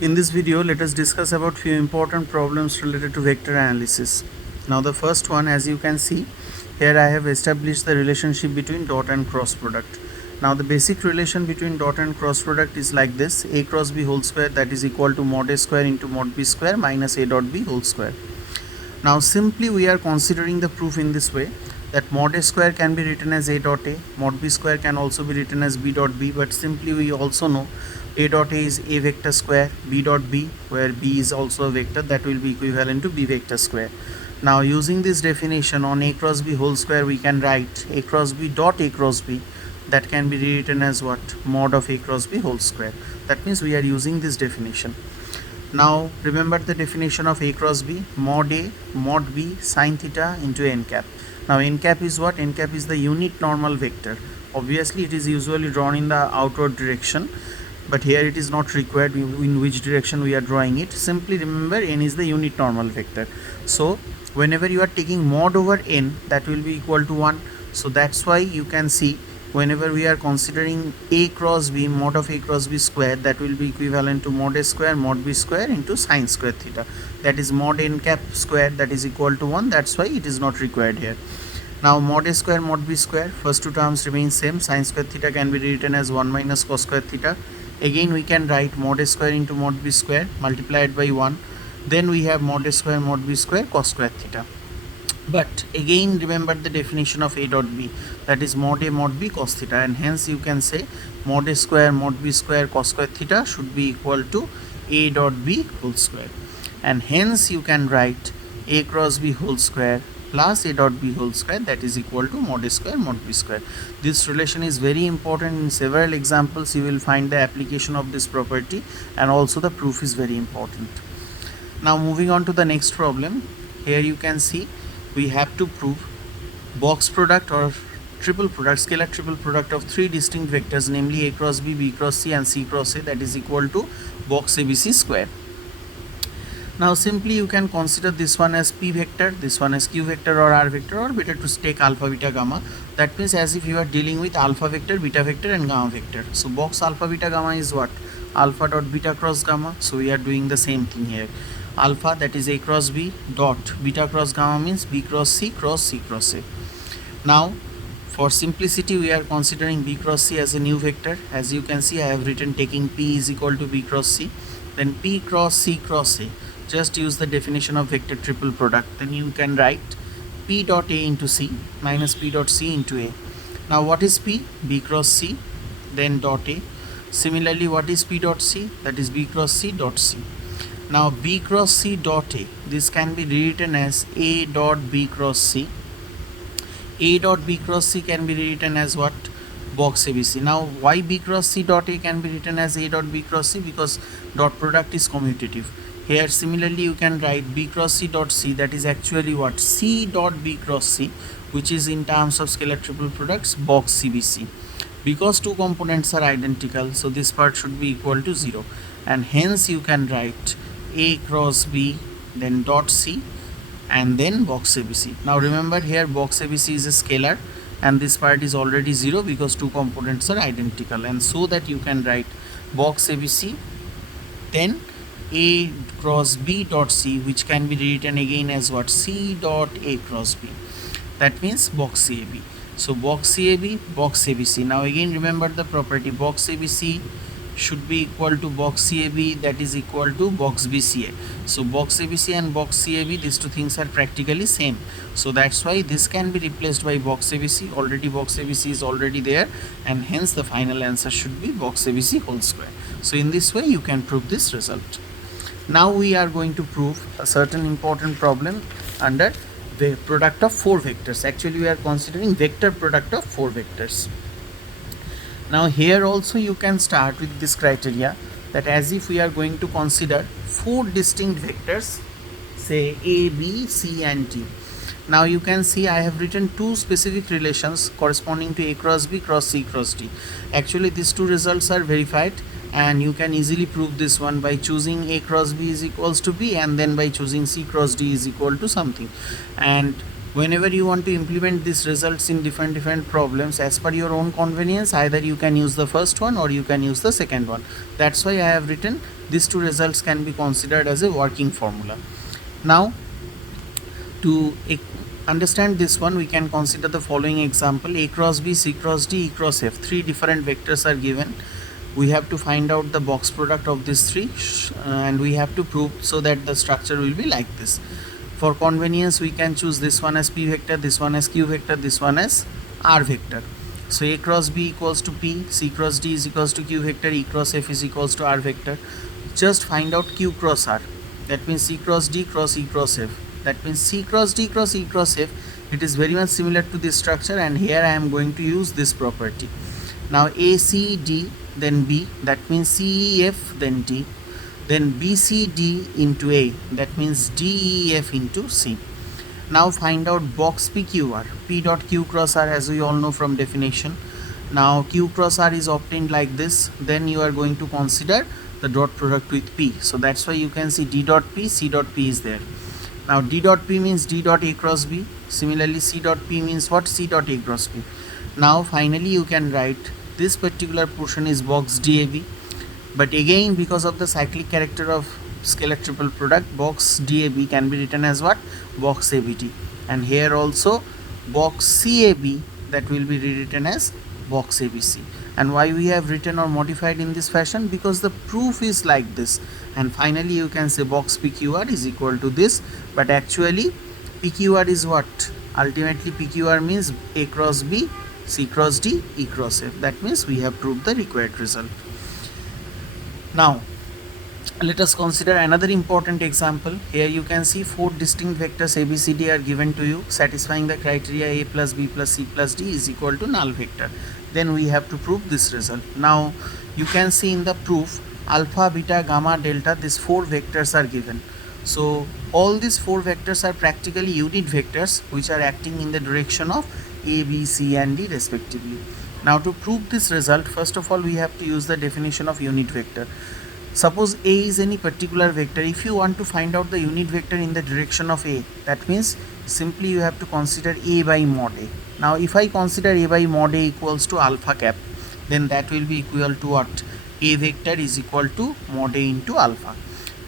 In this video, let us discuss about few important problems related to vector analysis. Now the first one, as you can see, here I have established the relationship between dot and cross product. Now the basic relation between dot and cross product is like this: a cross b whole square, that is equal to mod a square into mod b square minus a dot b whole square. Now simply we are considering the proof in this way, that mod a square can be written as a dot a, mod b square can also be written as b dot b, but simply we also know a dot a is a vector square, b dot b, where b is also a vector, that will be equivalent to b vector square. Now using this definition on a cross b whole square, we can write a cross b dot a cross b, that can be rewritten as what? Mod of a cross b whole square. That means we are using this definition. Now remember the definition of a cross b: mod a mod b sine theta into n cap. Now n cap is what? N cap is the unit normal vector. Obviously it is usually drawn in the outward direction, but here it is not required in which direction we are drawing it. Simply remember n is the unit normal vector. So whenever you are taking mod over n, that will be equal to 1. So that's why you can see, whenever we are considering a cross b, mod of a cross b square, that will be equivalent to mod a square mod b square into sine square theta, that is mod n cap square, that is equal to 1. That's why it is not required here. Now mod a square mod b square, first two terms remain same. Sine square theta can be written as 1 minus cos square theta. Again we can write mod a square into mod b square multiplied by 1. Then we have mod a square mod b square cos square theta. But again remember the definition of a dot b, that is mod a mod b cos theta, and hence you can say mod a square mod b square cos square theta should be equal to a dot b whole square, and hence you can write a cross b whole square plus a dot b whole square, that is equal to mod a square mod b square. This relation is very important. In several examples you will find the application of this property, and also the proof is very important. Now moving on to the next problem. Here you can see we have to prove box product or triple product, scalar triple product of three distinct vectors, namely a cross b cross c and c cross a, that is equal to box abc square. Now simply you can consider this one as p vector, this one as q vector or r vector, or better to take alpha beta gamma. That means as if you are dealing with alpha vector, beta vector and gamma vector. So box alpha beta gamma is what? Alpha dot beta cross gamma. So we are doing the same thing here. Alpha, that is a cross b, dot beta cross gamma means b cross c cross a. Now for simplicity we are considering b cross c as a new vector. As you can see, I have written taking p is equal to b cross c, then p cross c cross a. Just use the definition of vector triple product, then you can write p dot a into c minus p dot c into a. Now what is p? B cross c, then dot a. Similarly, what is p dot c? That is b cross c dot c. Now b cross c dot a, this can be rewritten as a dot b cross c. A dot b cross c can be rewritten as what? Box abc. Now why b cross c dot a can be written as a dot b cross c? Because dot product is commutative. Here similarly you can write b cross c dot c, that is actually what? C dot b cross c, which is in terms of scalar triple products box cbc. Because two components are identical, so this part should be equal to 0, and hence you can write a cross b, then dot c, and then box abc. Now remember here box abc is a scalar, and this part is already 0 because two components are identical, and so that you can write box abc, then a cross b dot c, which can be written again as what? C dot a cross b. That means box cab. So box cab, box abc. Now again remember the property, box abc should be equal to box CAB, that is equal to box BCA. So box ABC and box CAB, these two things are practically same. So that's why this can be replaced by box ABC. Already box ABC is already there, and hence the final answer should be box ABC whole square. So in this way you can prove this result. Now we are going to prove a certain important problem under the product of four vectors. Actually we are considering vector product of four vectors. Now here also you can start with this criteria, that as if we are going to consider four distinct vectors, say a, b, c and d. Now you can see I have written two specific relations corresponding to a cross b cross c cross d. Actually these two results are verified, and you can easily prove this one by choosing a cross b is equals to b, and then by choosing c cross d is equal to something. And whenever you want to implement these results in different problems as per your own convenience, either you can use the first one or you can use the second one. That's why I have written these two results can be considered as a working formula. Now to understand this one, we can consider the following example: A cross B, C cross D, E cross F. Three different vectors are given. We have to find out the box product of these three and we have to prove so that the structure will be like this. For convenience, we can choose this one as P vector, this one as Q vector, this one as R vector. So A cross B equals to P, C cross D is equals to Q vector, E cross F is equals to R vector. Just find out Q cross R. That means C cross D cross E cross F. That means C cross D cross E cross F. It is very much similar to this structure, and here I am going to use this property. Now A C D then B, that means C E F then D, then B C D into A, that means D E F into C. Now find out box P Q R. P dot Q cross R, as we all know from definition. Now Q cross R is obtained like this. Then you are going to consider the dot product with P. So that's why you can see D dot P, C dot P is there. Now D dot P means D dot A cross B. Similarly C dot P means what? C dot A cross B. Now finally you can write this particular portion is box DAB, but again because of the cyclic character of scalar triple product, box DAB can be written as what? Box ABT. And here also box CAB, that will be rewritten as box ABC. And why we have written or modified in this fashion? Because the proof is like this. And finally you can say box PQR is equal to this, but actually PQR is what? Ultimately PQR means A cross B, C cross D, E cross F. That means we have proved the required result. Now let us consider another important example. Here you can see four distinct vectors ABCD are given to you, satisfying the criteria A plus B plus C plus D is equal to null vector. Then we have to prove this result. Now you can see in the proof alpha, beta, gamma, delta, these four vectors are given. So all these four vectors are practically unit vectors which are acting in the direction of A, B, C and D respectively. Now to prove this result, first of all we have to use the definition of unit vector. Suppose A is any particular vector. If you want to find out the unit vector in the direction of A, that means simply you have to consider A by mod A. Now if I consider A by mod A equals to alpha cap, then that will be equal to what? A vector is equal to mod A into alpha.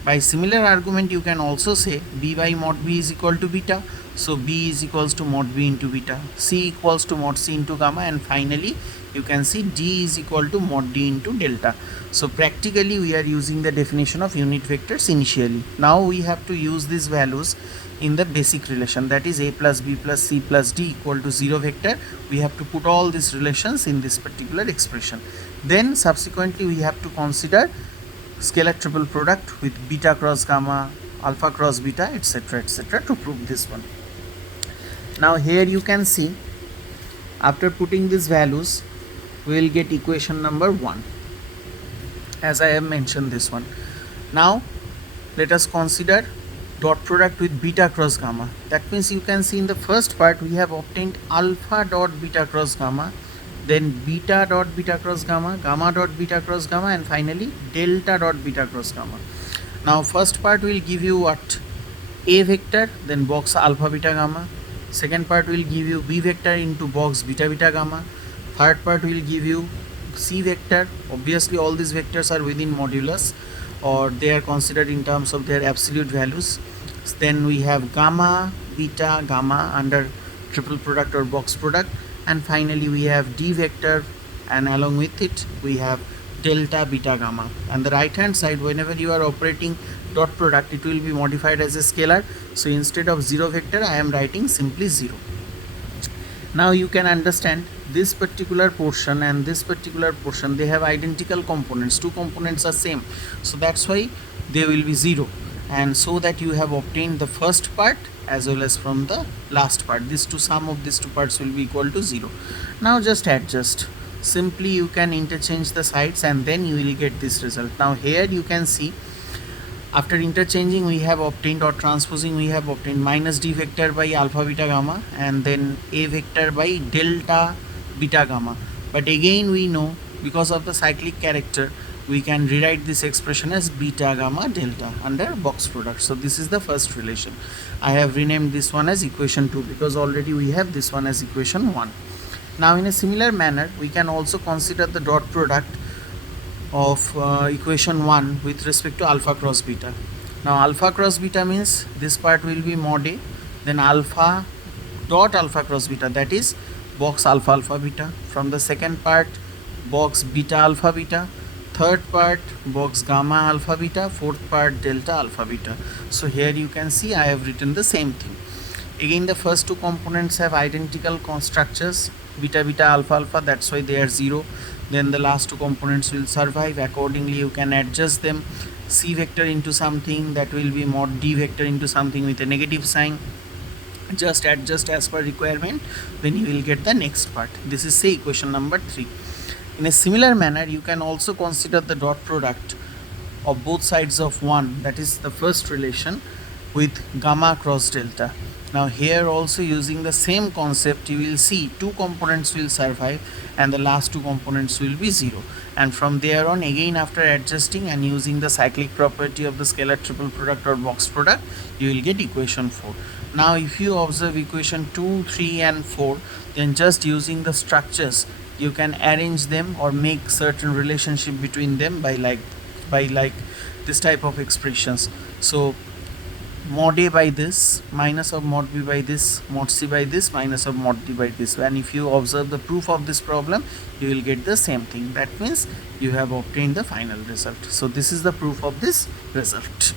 By similar argument you can also say B by mod B is equal to beta. So B is equals to mod B into beta, C equals to mod C into gamma, and finally you can see D is equal to mod D into delta. So practically we are using the definition of unit vectors initially. Now we have to use these values in the basic relation, that is A plus B plus C plus D equal to 0 vector. We have to put all these relations in this particular expression. Then subsequently we have to consider scalar triple product with beta cross gamma, alpha cross beta, etc., to prove this one. Now here you can see after putting these values we will get equation number 1, as I have mentioned this one. Now let us consider dot product with beta cross gamma. That means you can see in the first part we have obtained alpha dot beta cross gamma, then beta dot beta cross gamma, gamma dot beta cross gamma, and finally delta dot beta cross gamma. Now first part will give you what? A vector, then box alpha beta gamma. Second part will give you B vector into box beta beta gamma. Third part will give you C vector. Obviously all these vectors are within modulus, or they are considered in terms of their absolute values. Then we have gamma, beta, gamma under triple product or box product, and finally we have D vector, and along with it we have delta beta gamma. And the right hand side, whenever you are operating dot product, it will be modified as a scalar. So instead of 0 vector I am writing simply 0. Now you can understand this particular portion and this particular portion, they have identical components. Two components are same, so that's why they will be 0. And so that you have obtained the first part as well as from the last part, this two sum of these two parts will be equal to 0. Now just adjust. Simply you can interchange the sides and then you will get this result. Now here you can see after interchanging we have obtained, or transposing, we have obtained minus D vector by alpha beta gamma and then A vector by delta beta gamma. But again we know because of the cyclic character we can rewrite this expression as beta gamma delta under box product. So this is the first relation. I have renamed this one as equation 2 because already we have this one as equation 1. Now in a similar manner we can also consider the dot product of equation 1 with respect to alpha cross beta. Now alpha cross beta means this part will be mod A, then alpha dot alpha cross beta, that is box alpha alpha beta. From the second part, box beta alpha beta. Third part, box gamma alpha beta. Fourth part, delta alpha beta. So here you can see I have written the same thing. Again the first two components have identical structures, beta beta alpha alpha, that's why they are 0. Then the last two components will survive. Accordingly you can adjust them. C vector into something, that will be mod D vector into something with a negative sign. Just adjust as per requirement, then you will get the next part. This is say equation number 3. In a similar manner you can also consider the dot product of both sides of 1, that is the first relation, with gamma cross delta. Now here also using the same concept you will see two components will survive and the last two components will be 0, and from there on again after adjusting and using the cyclic property of the scalar triple product or box product you will get equation 4. Now if you observe equation 2, 3 and 4, then just using the structures you can arrange them or make certain relationship between them by like this type of expressions. So mod A by this, minus of mod B by this, mod C by this, minus of mod D by this. And if you observe the proof of this problem, you will get the same thing. That means you have obtained the final result. So this is the proof of this result.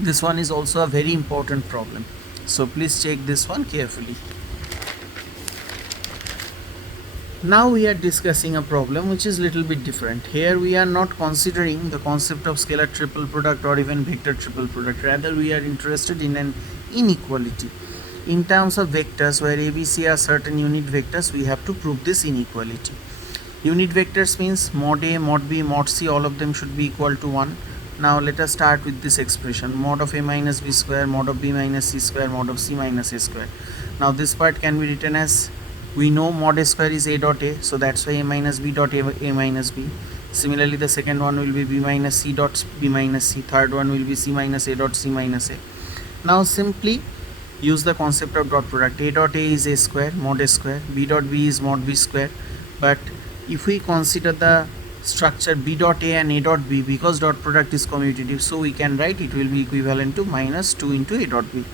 This one is also a very important problem. So please check this one carefully. Now we are discussing a problem which is little bit different. Here we are not considering the concept of scalar triple product or even vector triple product. Rather we are interested in an inequality. In terms of vectors where A, B, C are certain unit vectors, we have to prove this inequality. Unit vectors means mod A, mod B, mod C, all of them should be equal to 1. Now let us start with this expression, mod of A minus B square, mod of B minus C square, mod of C minus A square. Now this part can be written as, we know mod A square is A dot A, so that's why A minus B dot A minus B. Similarly the second one will be B minus C dot B minus C. Third one will be C minus A dot C minus A. Now simply use the concept of dot product. A dot A is A square, mod A square. B dot B is mod B square. But if we consider the structure B dot A and A dot B, because dot product is commutative, so we can write it will be equivalent to minus 2 into A dot B.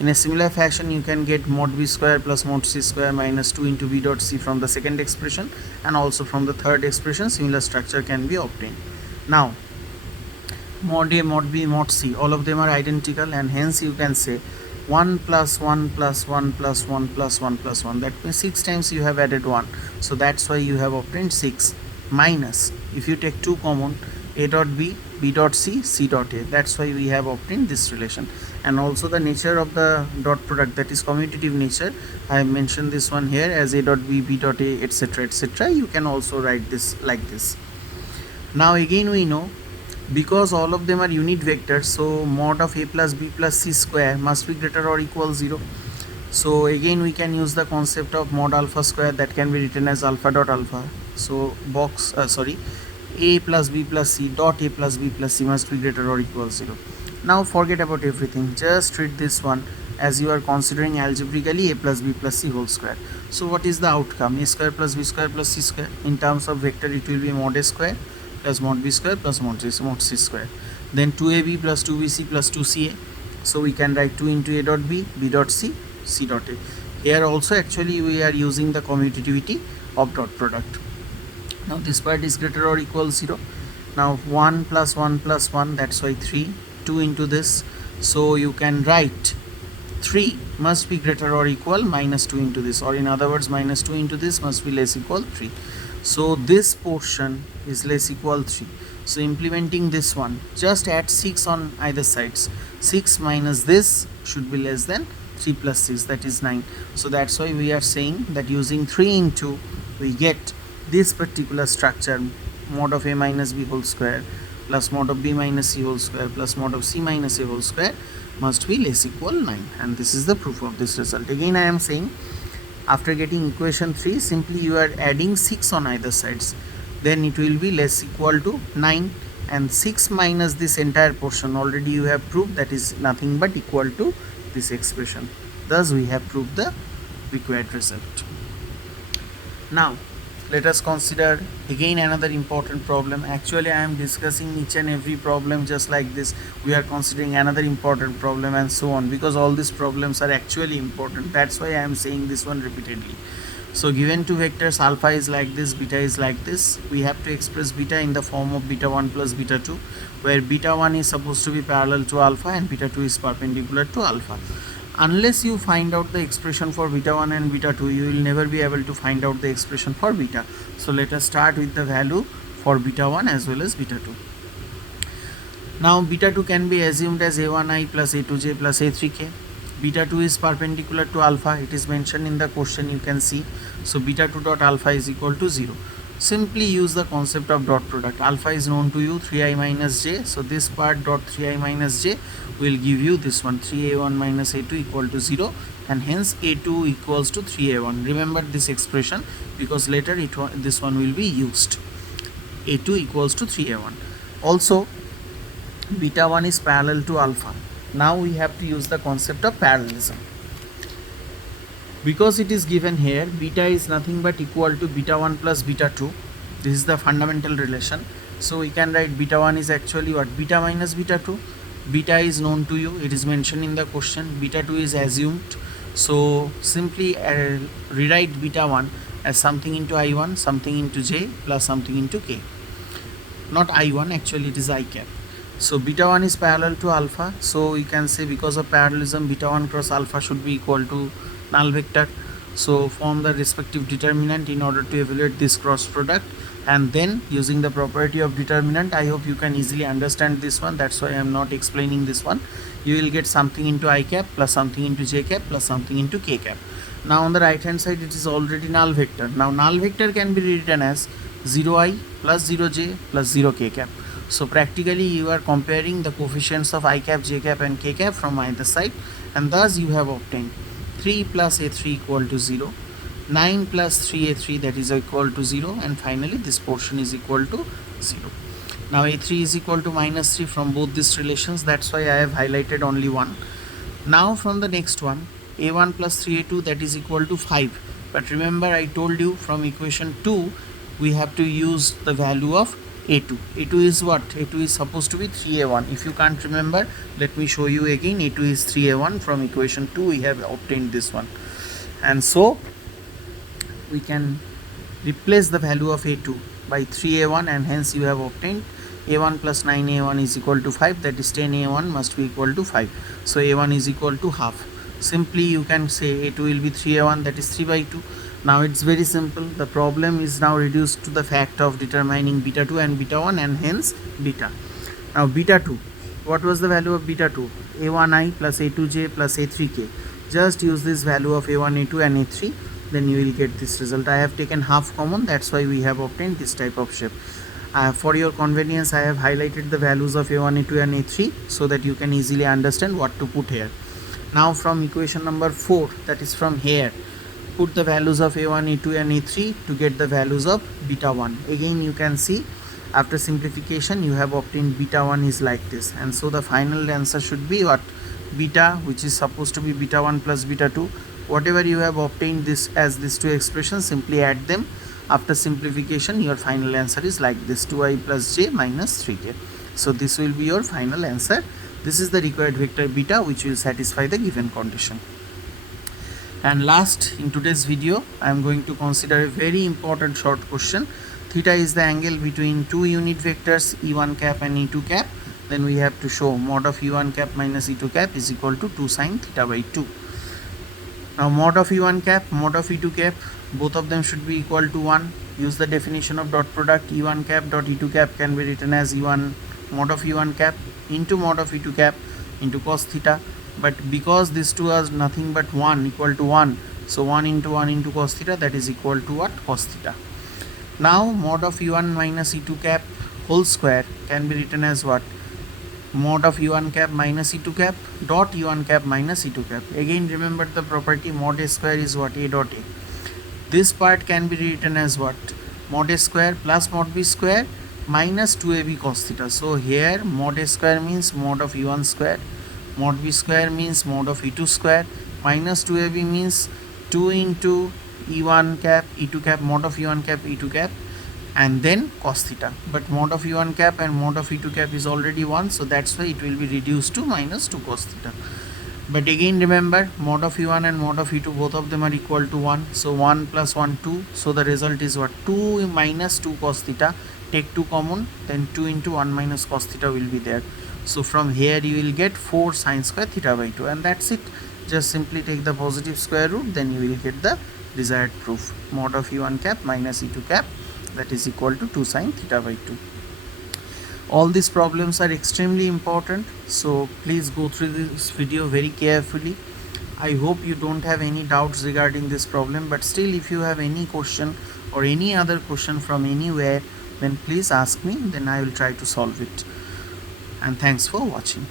In a similar fashion you can get mod B square plus mod C square minus 2 into B dot C from the second expression, and also from the third expression similar structure can be obtained. Now mod A, mod B, mod C, all of them are identical, and hence you can say 1 plus 1 plus 1 plus 1 plus 1 plus 1, that means 6 times you have added 1, so that's why you have obtained 6, minus if you take 2 common, A dot B, B dot C, C dot A, that's why we have obtained this relation. And also the nature of the dot product, that is commutative nature, I have mentioned this one here as A dot B, B dot A, etc, etc. You can also write this like this. Now again we know, because all of them are unit vectors, so mod of A plus B plus C square must be greater or equal 0. So again we can use the concept of mod alpha square, that can be written as alpha dot alpha. So box A plus B plus C dot A plus B plus C must be greater or equal 0. Now forget about everything, just treat this one as you are considering algebraically A plus B plus C whole square. So what is the outcome? A square plus B square plus C square. In terms of vector it will be mod A square plus mod B square plus mod C square. Then 2AB plus 2BC plus 2CA. So we can write 2 into A dot B, B dot C, C dot A. Here also actually we are using the commutativity of dot product. Now this part is greater or equal 0. Now 1 plus 1 plus 1, that's why 3. 2 into this, so you can write 3 must be greater or equal minus 2 into this, or in other words minus 2 into this must be less equal 3. So this portion is less equal 3. So implementing this one, just add 6 on either sides. 6 minus this should be less than 3 plus 6, that is 9. So that's why we are saying that using 3 into, we get this particular structure, mod of A minus B whole square plus mod of B minus C whole square plus mod of C minus A whole square must be less equal 9, and this is the proof of this result. Again I am saying, after getting equation 3, simply you are adding 6 on either sides. then it will be less equal to 9, and 6 minus this entire portion already you have proved that is nothing but equal to this expression. Thus we have proved the required result. Now let us consider again another important problem. Actually I am discussing each and every problem just like this. We are considering another important problem and so on, because all these problems are actually important. That's why I am saying this one repeatedly. So given two vectors, alpha is like this, beta is like this, we have to express beta in the form of beta 1 plus beta 2, where beta 1 is supposed to be parallel to alpha and beta 2 is perpendicular to alpha. Unless you find out the expression for beta 1 and beta 2, you will never be able to find out the expression for beta. So let us start with the value for beta 1 as well as beta 2. Now beta 2 can be assumed as a1i plus a2j plus a3k. Beta 2 is perpendicular to alpha, it is mentioned in the question, you can see. So beta 2 dot alpha is equal to 0. Simply use the concept of dot product. Alpha is known to you, 3i minus j. So this part dot 3i minus j will give you this one, 3a1 minus a2 equal to 0, and hence a2 equals to 3a1. Remember this expression because later this one will be used. a2 equals to 3a1. Also beta 1 is parallel to alpha. Now we have to use the concept of parallelism. Because it is given here, beta is nothing but equal to beta 1 plus beta 2. This is the fundamental relation. So we can write beta 1 is actually what? Beta minus beta 2. Beta is known to you, it is mentioned in the question. Beta 2 is assumed. So simply rewrite beta 1 as something into I1, something into j plus something into k. Not I1, actually it is I cap. So beta 1 is parallel to alpha. So you can say because of parallelism, beta 1 cross alpha should be equal to null vector. So form the respective determinant in order to evaluate this cross product, and then using the property of determinant, I hope you can easily understand this one. That's why I am not explaining this one. You will get something into I cap plus something into j cap plus something into k cap. Now on the right hand side it is already null vector. Now null vector can be written as 0i plus 0j plus 0k cap. So practically you are comparing the coefficients of I cap, j cap and k cap from either side, and thus you have obtained 3 plus a3 equal to 0, 9 plus 3a3 that is equal to 0, and finally this portion is equal to 0. Now a3 is equal to minus 3 from both these relations, that's why I have highlighted only one. Now from the next one, a1 plus 3a2 that is equal to 5. But remember I told you from equation 2 we have to use the value of a2. a2 is what? a2 is supposed to be 3a1. If you can't remember, let me show you again. a2 is 3a1. From equation 2 we have obtained this one, and so we can replace the value of a2 by 3a1, and hence you have obtained a1 plus 9a1 is equal to 5, that is 10a1 must be equal to 5. So a1 is equal to half. Simply you can say a2 will be 3a1, that is 3 by 2. Now it's very simple. The problem is now reduced to the fact of determining beta 2 and beta 1, and hence beta. Now beta 2, what was the value of beta 2? a1i plus a2j plus a3k. Just use this value of a1, a2 and a3, then you will get this result. I have taken half common, that's why we have obtained this type of shape. For your convenience I have highlighted the values of a1, a2 and a3 so that you can easily understand what to put here. Now from equation number 4, that is from here, put the values of a1, a2 and a3 to get the values of beta 1. Again you can see after simplification you have obtained beta 1 is like this, and so the final answer should be what? Beta, which is supposed to be beta 1 plus beta 2. Whatever you have obtained this as these two expressions, simply add them. After simplification your final answer is like this, 2i plus j minus 3k. So this will be your final answer. This is the required vector beta which will satisfy the given condition. And last, in today's video I am going to consider a very important short question. Theta is the angle between two unit vectors e1 cap and e2 cap. Then we have to show mod of e1 cap minus e2 cap is equal to 2 sine theta by 2. Now mod of e1 cap, mod of e2 cap, both of them should be equal to 1. Use the definition of dot product. e1 cap dot e2 cap can be written as e1 mod of e1 cap into mod of e2 cap into cos theta. But because these two are nothing but 1 equal to 1, so 1 into cos theta, that is equal to what? Cos theta. Now mod of e1 minus e2 cap whole square can be written as what? Mod of e1 cap minus e2 cap dot e1 cap minus e2 cap. Again remember the property mod a square is what? A dot a. This part can be written as what? mod a square plus mod b square minus 2ab cos theta. So here mod a square means mod of e1 square, mod b square means mod of e2 square, minus 2ab means 2 into e1 cap e2 cap mod of e1 cap e2 cap, and then cos theta. But mod of e1 cap and mod of e2 cap is already 1, so that's why it will be reduced to minus 2 cos theta. But again remember, mod of e1 and mod of e2 both of them are equal to 1, so 1 plus 1 2, so the result is what, 2 minus 2 cos theta. Take 2 common, then 2 into 1 minus cos theta will be there. So from here you will get 4 sine square theta by 2, and that's it. Just simply take the positive square root, then you will get the desired proof. Mod of e1 cap minus e2 cap, that is equal to 2 sine theta by 2. All these problems are extremely important, so please go through this video very carefully. I hope you don't have any doubts regarding this problem, but still if you have any question or any other question from anywhere, then please ask me, then I will try to solve it. And thanks for watching.